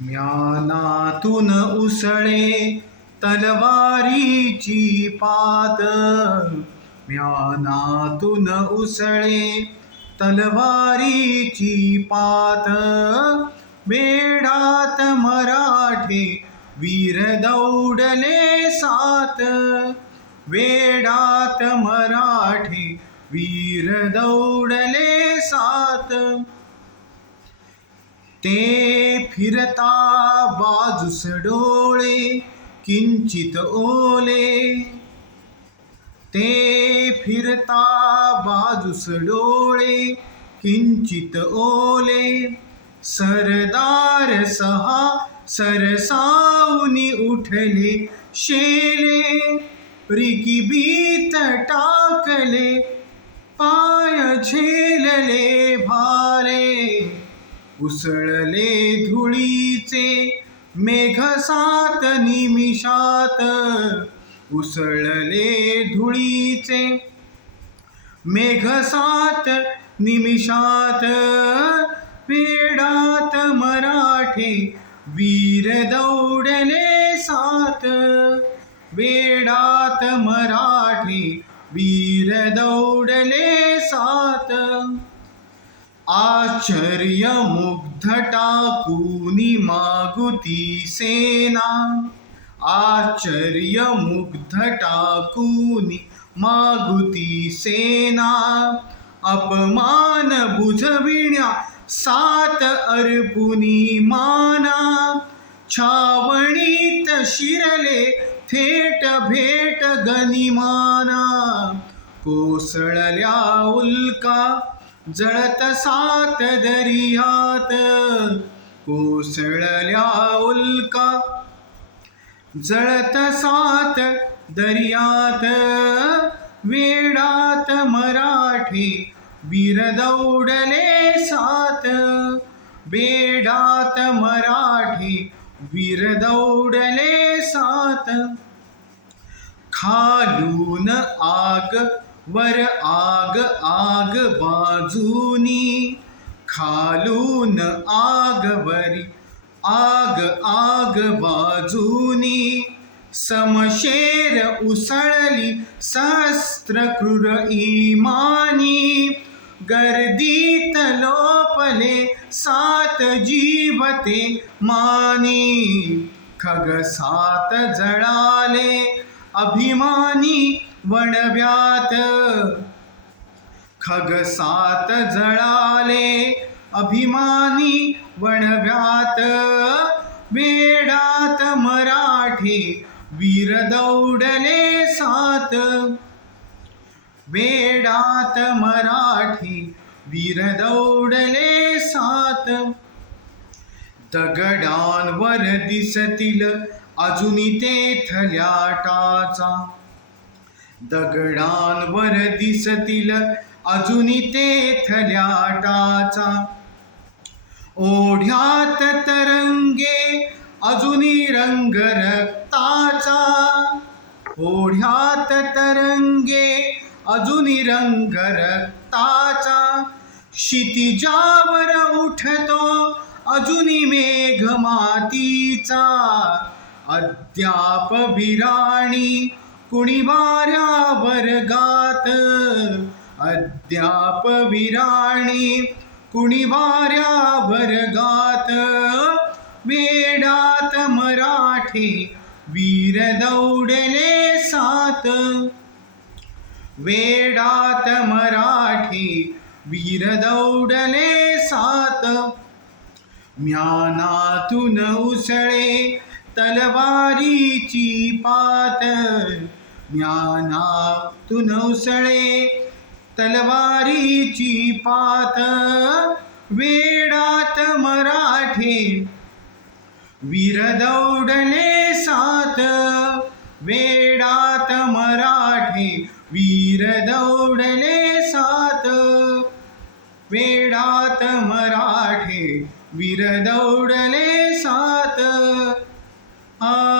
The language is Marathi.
ज्ञानातून उसळे तलवारीची पात ज्ञानातून उसळे तलवारीची पात बेडात मराठे वीर दौडले सात. वेडात मराठे वीर दौडले सात. ते फिरता बाजूस डोळे किंचित ओले. ते फिरता बाजूस डोळे किंचित ओले. सरदार सहा सरसावनी उठले शेले रिकीबीत टाकले पाय झेलले उसळले धुळीचे मेघ सात निमिषात. उसळले धुळीचे मेघ सात निमिषात. पेडात मराठे वीर दौडले सात. वेडात मराठे वीर दौडले सात. आश्चर्य मुग्ध टाकूनी मागुती सेना। आश्चर्य मुग्ध टाकूनी मागुती सेना। अपमान बुझविण्या सात अर्पुनी माना। छावणीत शिरले थेट भेट गनिमाना। कोसळल्या उल्का जळत सात दर्यात कोसळल्या उल्का. जळत सात दर्यात वेडात मराठी वीर दौडले सात. वेडात मराठी वीर दौडले सात. खालून आग वर आग आग बाजूनी खालून आग वरी आग आग बाजूनी समशेर उसळली सहस्त्र क्रूर इमानी गर्दीत लोपले सात जीवते मानी खग सात जळाले अभिमानी वणव्यात. खग सात जळाले अभिमानी वणव्यात. वेडात मराठी वीर दौडले सात. वेडात मराठी वीर दौडले सात. दगडांवर दिसतील अजूनी तेथल्या टाचा दगडांवर दिसतील अजूनी तेथल्या टाचा ओढ्यात तरंगे अजूनी रंग रक्ताचा. ओढ्यात तरंगे अजूनी रंग रक्ताचा. क्षितिजावर उठतो अजूनी मेघ मातीचा अद्याप विराणी कुणी वाऱ्यावर गात अद्याप विराणी कुणी वाऱ्यावर गात वेडात मराठे वीर दौडले सात. वेडात मराठी वीर दौडले सात. म्यानातून उसळे तलवारीची पात. ज्ञानातून उसळे तलवारीची पात. वेडात मराठे वीर दौडले सात. वेडात मराठे वीर दौडले सात. वेडात मराठे वीर दौडले सात. Uh,